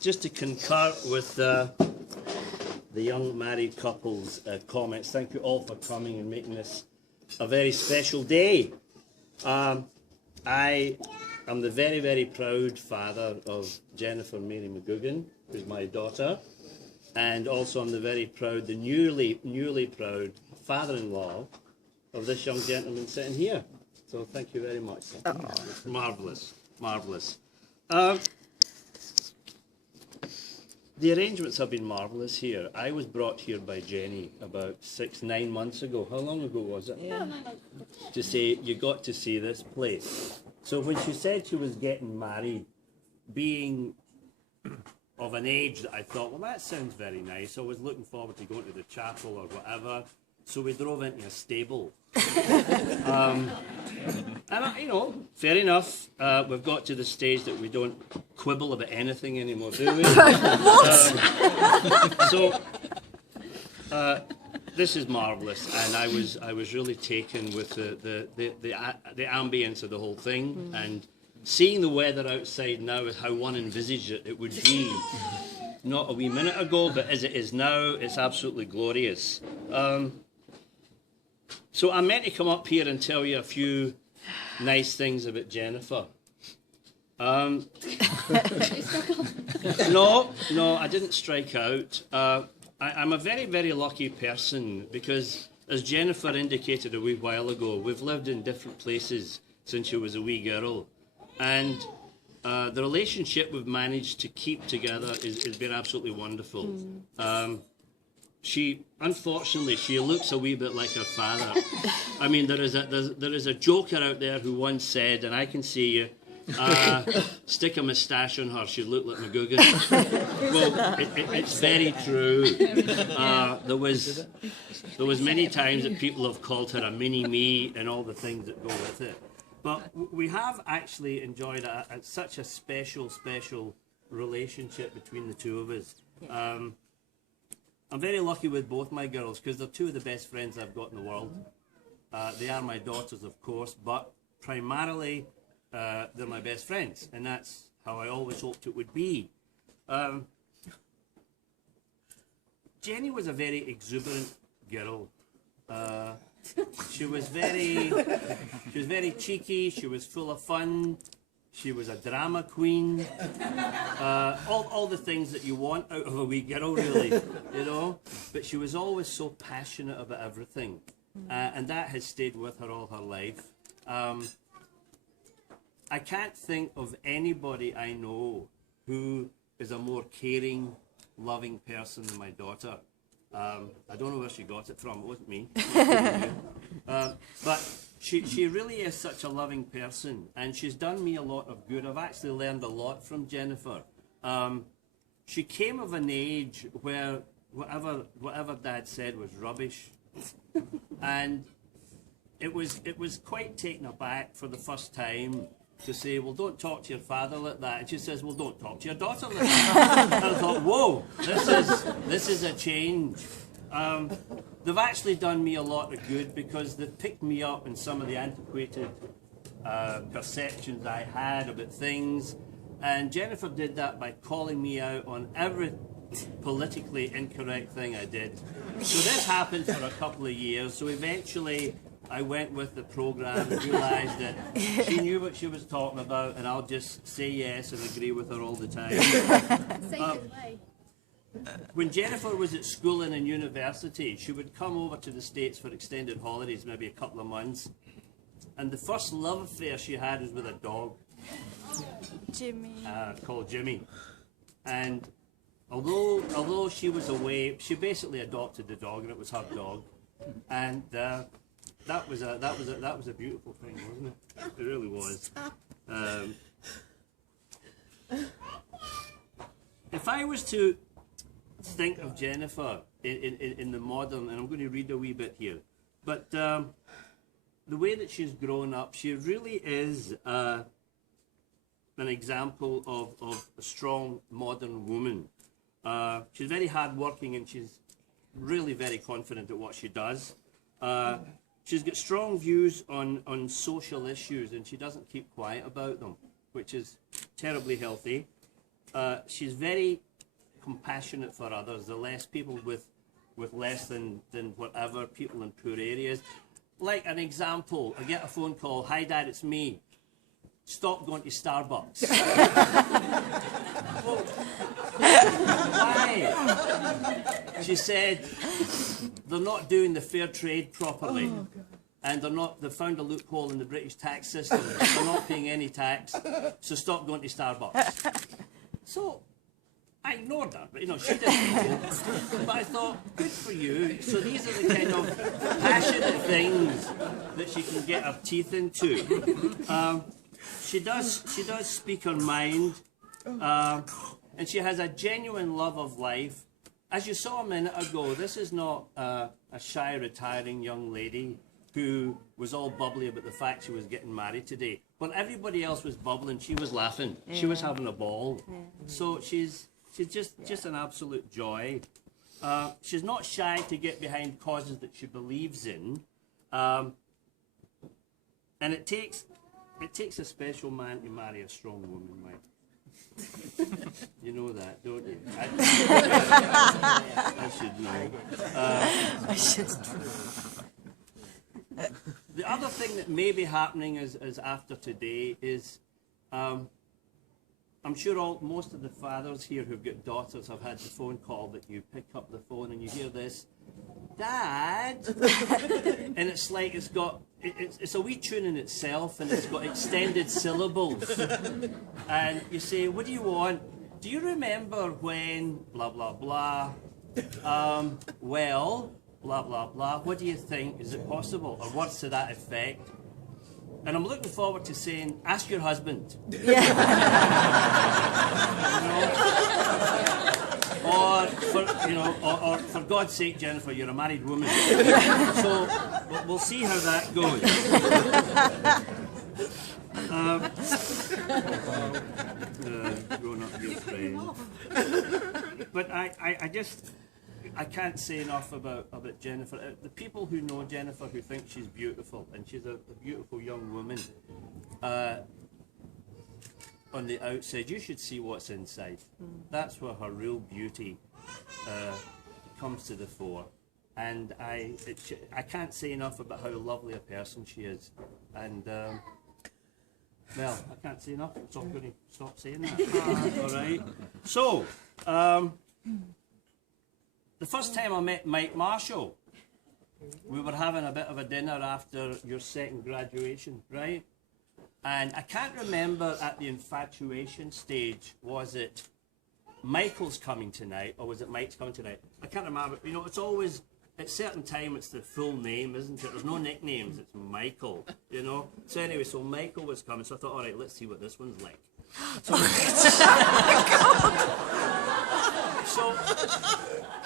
Just to concur with the young married couple's comments, thank you all for coming and making this a very special day. I am the very, very proud father of Jennifer Mary McGugan, who's my daughter, and also I'm the newly proud father-in-law of this young gentleman sitting here. So thank you very much. It's marvellous, marvellous. The arrangements have been marvellous here. I was brought here by Jenny about 9 months ago. How long ago was it? Yeah. To say, you got to see this place. So when she said she was getting married, being of an age that I thought, well, that sounds very nice. I was looking forward to going to the chapel or whatever. So we drove into a stable. And, fair enough. We've got to the stage that we don't quibble about anything anymore, do we? This is marvellous, and I was really taken with the ambience of the whole thing, and seeing the weather outside now is how one envisaged it would be not a wee minute ago, but as it is now, it's absolutely glorious. So I'm meant to come up here and tell you a few nice things about Jennifer. No, I didn't strike out. I'm a very, very lucky person because, as Jennifer indicated a wee while ago, we've lived in different places since she was a wee girl. And the relationship we've managed to keep together has been absolutely wonderful. Unfortunately, she looks a wee bit like her father. I mean, there is a joker out there who once said, and I can see you, stick a moustache on her, she'd look like McGugan. Well, it's very true. There was many times that people have called her a mini-me and all the things that go with it. But we have actually enjoyed such a special relationship between the two of us. I'm very lucky with both my girls because they're two of the best friends I've got in the world. They are my daughters, of course, but primarily they're my best friends, and that's how I always hoped it would be. Jenny was a very exuberant girl. She was very cheeky. She was full of fun. She was a drama queen. All the things that you want out of a wee girl, really, you know. But she was always so passionate about everything, and that has stayed with her all her life. I can't think of anybody I know who is a more caring, loving person than my daughter. I don't know where she got it from. It wasn't me. But she really is such a loving person, and she's done me a lot of good. I've actually learned a lot from Jennifer. She came of an age where whatever Dad said was rubbish, and it was quite taken aback for the first time to say, well, don't talk to your father like that. And she says, well, don't talk to your daughter like that. And I thought, whoa, this is a change. They've actually done me a lot of good because they've picked me up in some of the antiquated perceptions I had about things. And Jennifer did that by calling me out on every politically incorrect thing I did. So this happened for a couple of years. So eventually I went with the program and realised that she knew what she was talking about, and I'll just say yes and agree with her all the time. When Jennifer was at school and in university, she would come over to the States for extended holidays, maybe a couple of months. And the first love affair she had was with a dog. Jimmy. Called Jimmy. And although she was away, she basically adopted the dog, and it was her dog. And that was a beautiful thing, wasn't it? It really was. If I was to think of Jennifer in the modern, and I'm going to read a wee bit here, but the way that she's grown up, she really is an example of a strong modern woman. She's very hardworking, and she's really very confident at what she does. She's got strong views on social issues, and she doesn't keep quiet about them, which is terribly healthy. she's very compassionate for others. The less people with less than whatever, people in poor areas. Like an example, I get a phone call, "Hi Dad, it's me. Stop going to Starbucks." Well, why? She said they're not doing the fair trade properly. And they found a loophole in the British tax system. They're not paying any tax, so stop going to Starbucks. So I ignored her, but she didn't know. But I thought, good for you. So these are the kind of passionate things that she can get her teeth into. She does speak her mind, and she has a genuine love of life. As you saw a minute ago, this is not a shy, retiring young lady who was all bubbly about the fact she was getting married today. When everybody else was bubbling, she was laughing. Yeah. She was having a ball. Yeah. So she's just an absolute joy. She's not shy to get behind causes that she believes in. And it takes a special man to marry a strong woman, Mike. You know that, don't you? I should know. I should. The other thing that may be happening is after today is, I'm sure most of the fathers here who've got daughters have had the phone call that you pick up the phone and you hear this, "Dad," and it's like it's a wee tune in itself, and it's got extended syllables, and you say, "What do you want? Do you remember when blah blah blah? Well, blah blah blah. What do you think? Is it possible?" Or words to that effect. And I'm looking forward to saying, "Ask your husband." Yeah. Or for God's sake, Jennifer, you're a married woman. So we'll see how that goes. Grown up your friend. But I can't say enough about Jennifer. The people who know Jennifer, who think she's beautiful, and she's a beautiful young woman, on the outside, you should see what's inside. That's where her real beauty comes to the fore. And I can't say enough about how lovely a person she is. And well, I can't say enough, so I'm going to stop saying that. All right. So, the first time I met Mike Marshall, we were having a bit of a dinner after your second graduation, right? And I can't remember at the infatuation stage, was it Michael's coming tonight or was it Mike's coming tonight? I can't remember. It's always, at certain time, it's the full name, isn't it? There's no nicknames, it's Michael, So anyway, so Michael was coming, so I thought, all right, let's see what this one's like. So,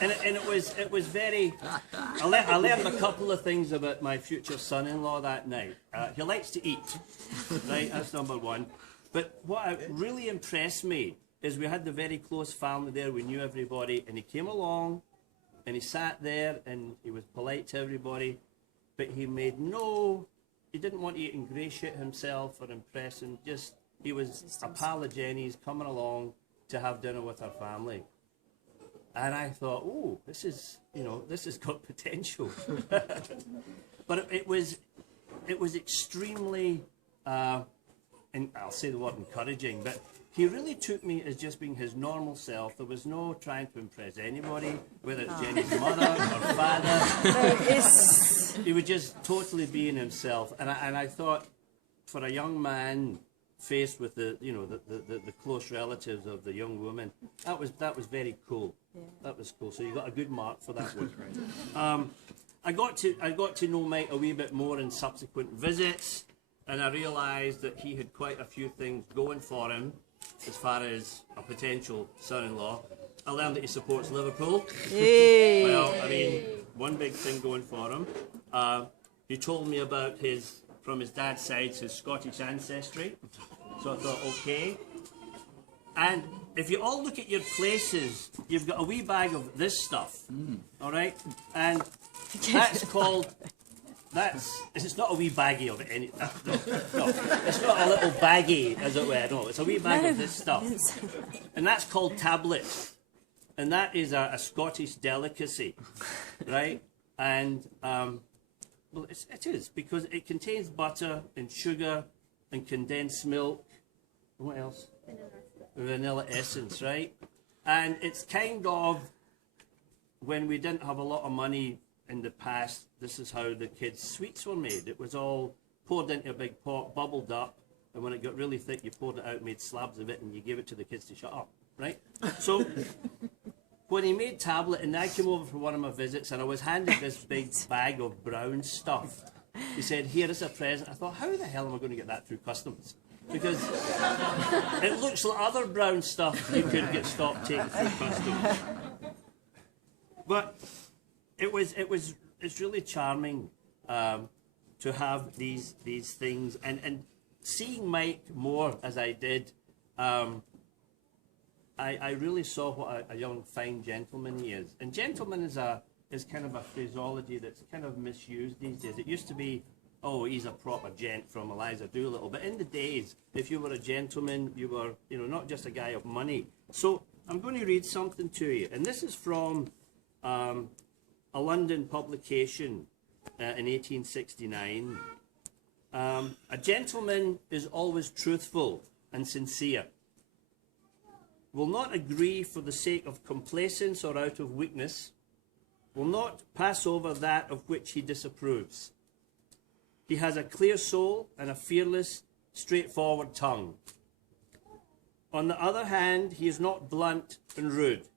and it was very. I learned a couple of things about my future son-in-law that night. He likes to eat, right? That's number one. But what really impressed me is we had the very close family there. We knew everybody, and he came along, and he sat there, and he was polite to everybody, but he didn't want to ingratiate himself or impress him. He was a pal of Jenny's coming along to have dinner with her family. And I thought, oh, this has got potential. But it was extremely, and I'll say the word encouraging, but he really took me as just being his normal self. There was no trying to impress anybody, whether it's Jenny's mother or father. He was just totally being himself. And I thought, for a young man faced with the close relatives of the young woman, that was very cool. Yeah. That was cool. So you got a good mark for that one. I got to know Mike a wee bit more in subsequent visits, and I realised that he had quite a few things going for him as far as a potential son-in-law. I learned that he supports Liverpool. Yay. Well, I mean, one big thing going for him. He told me about from his dad's side, his Scottish ancestry. So I thought, okay. And if you all look at your places, you've got a wee bag of this stuff, all right? And that's called it's not a wee baggie of any. No, it's not a little baggie, as it were. No, it's a wee bag of this stuff, and that's called tablet, and that is a Scottish delicacy, right? And well, it is because it contains butter and sugar and condensed milk. What else? Vanilla essence, right? And it's kind of, when we didn't have a lot of money in the past, this is how the kids' sweets were made. It was all poured into a big pot, bubbled up, and when it got really thick, you poured it out, made slabs of it, and you gave it to the kids to shut up, right? So when he made tablet, and I came over for one of my visits, and I was handed this big bag of brown stuff. He said, "Here is a present." I thought, how the hell am I going to get that through customs? Because it looks like other brown stuff you could get stopped taking through customs. But it's really charming to have these things, and seeing Mike more as I did, I really saw what a young fine gentleman he is. And gentleman is kind of a phraseology that's kind of misused these days. It used to be, oh, he's a proper gent from Eliza Doolittle. But in the days, if you were a gentleman, you were, not just a guy of money. So I'm going to read something to you, and this is from a London publication in 1869. A gentleman is always truthful and sincere, will not agree for the sake of complacence or out of weakness, will not pass over that of which he disapproves. He has a clear soul and a fearless, straightforward tongue. On the other hand, he is not blunt and rude.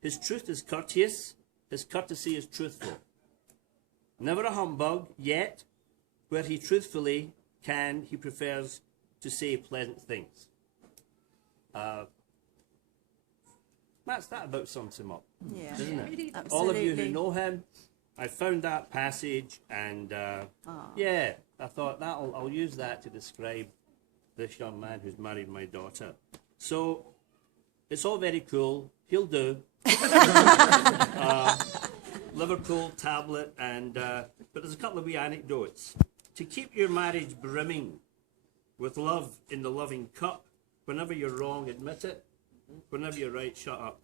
His truth is courteous, his courtesy is truthful. Never a humbug, yet, where he truthfully can, he prefers to say pleasant things. That about sums him up, doesn't it? Absolutely. All of you who know him, I found that passage, and yeah, I thought I'll use that to describe this young man who's married my daughter. So it's all very cool. He'll do. Liverpool tablet, and but there's a couple of wee anecdotes. To keep your marriage brimming with love in the loving cup, whenever you're wrong, admit it. Whenever you're right, shut up.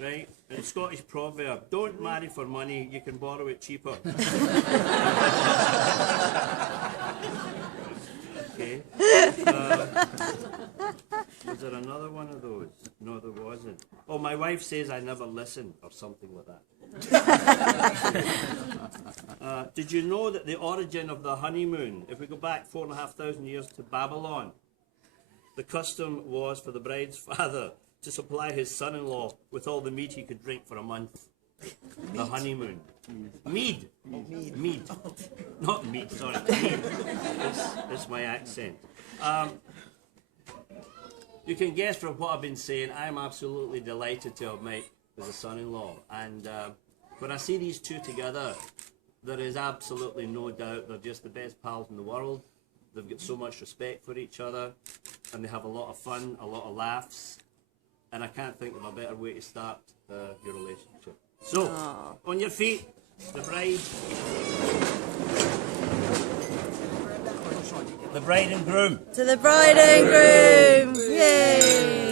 Right? And Scottish proverb, don't marry for money, you can borrow it cheaper. Okay. Was there another one of those? No, there wasn't. Oh, my wife says I never listen, or something like that. Did you know that the origin of the honeymoon, if we go back 4,500 years to Babylon, the custom was for the bride's father to supply his son-in-law with all the meat he could drink for a month. The honeymoon. Mead. Mead. Not meat, sorry. Mead. That's my accent. You can guess from what I've been saying, I'm absolutely delighted to have Mike as a son-in-law. And when I see these two together, there is absolutely no doubt they're just the best pals in the world. They've got so much respect for each other, and they have a lot of fun, a lot of laughs, and I can't think of a better way to start your relationship. So, on your feet, the bride and groom. To the bride and groom! Yay!